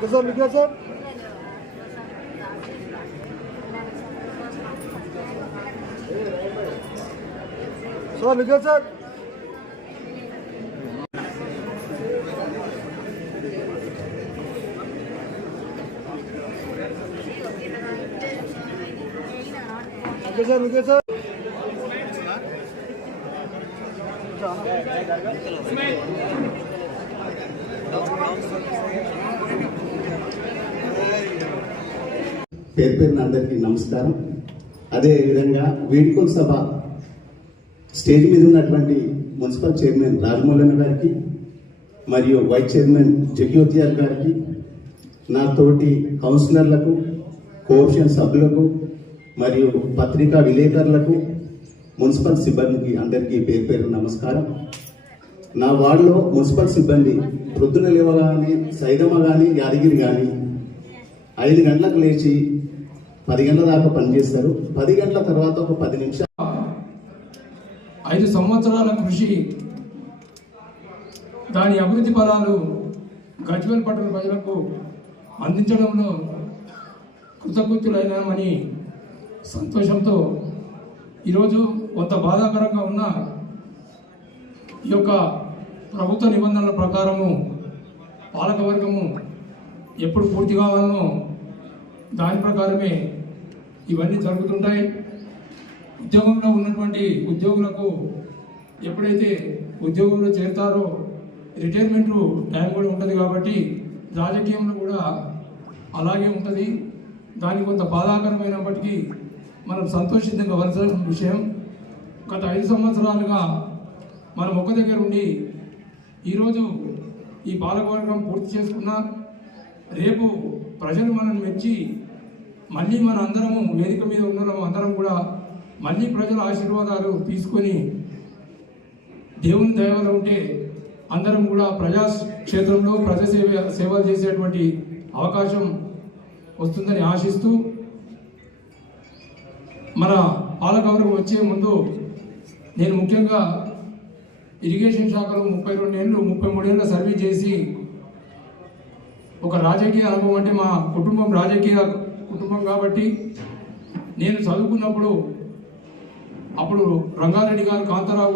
Sir लिखिए sir. Sir लिखिए sir. Sir लिखिए सर। పేరు పేరున అందరికీ నమస్కారం. అదే విధంగా వేడుకల సభ స్టేజ్ మీద ఉన్నటువంటి మున్సిపల్ చైర్మన్ రాజమౌళన్న గారికి మరియు వైస్ చైర్మన్ జగ్యోత్యాల్ గారికి, నా తోటి కౌన్సిలర్లకు, కోఆప్షన్ సభ్యులకు మరియు పత్రికా విలేకరులకు, మున్సిపల్ సిబ్బందికి అందరికీ పేరు పేరు నమస్కారం. నా వార్డులో మున్సిపల్ సిబ్బంది ప్రొద్దున లేవగానే సైదమ్మ కానీ యాదగిరి కానీ 5 గంటలకు లేచి 10 గంటల దాకా పనిచేస్తారు. 10 గంటల తర్వాత ఒక 10 నిమిషాలు 5 సంవత్సరాల కృషి, దాని అభివృద్ధి ఫలాలు గజ్వేల్ పట్టణ ప్రజలకు అందించడంలో కృతకృత్యులైనామని సంతోషంతో ఈరోజు కొంత బాధాకరంగా ఉన్న ఈ యొక్క ప్రభుత్వ నిబంధనల ప్రకారము పాలకవర్గము ఎప్పుడు పూర్తి కావాలనో దాని ప్రకారమే ఇవన్నీ జరుగుతుంటాయి. ఉద్యోగంలో ఉన్నటువంటి ఉద్యోగులకు ఎప్పుడైతే ఉద్యోగంలో చేరుతారో రిటైర్మెంట్ టైం కూడా ఉంటుంది కాబట్టి రాజకీయంలో కూడా అలాగే ఉంటుంది. దానికి కొంత బాధాకరమైనప్పటికీ మనం సంతోషించవలసిన విషయం. గత 5 సంవత్సరాలుగా మనం ఒక దగ్గర ఉండి ఈరోజు ఈ పాలకవర్గం పూర్తి చేసుకున్నా రేపు ప్రజలు మనల్ని మెచ్చి మళ్ళీ మన అందరము వేదిక మీద ఉన్న అందరం కూడా మళ్ళీ ప్రజల ఆశీర్వాదాలు తీసుకొని దేవుని దయవల్ల ఉంటే అందరం కూడా ప్రజాక్షేత్రంలో సేవలు చేసేటువంటి అవకాశం వస్తుందని ఆశిస్తూ, మన పాలకవర్గం వచ్చే ముందు నేను ముఖ్యంగా ఇరిగేషన్ శాఖలో 32 ఏళ్ళు 33 ఏళ్ళ సర్వీస్ చేసి ఒక రాజకీయ అనుభవం, అంటే మా కుటుంబం రాజకీయ కుటుంబం కాబట్టి నేను చదువుకున్నప్పుడు అప్పుడు రంగారెడ్డి గారు, కాంతారావు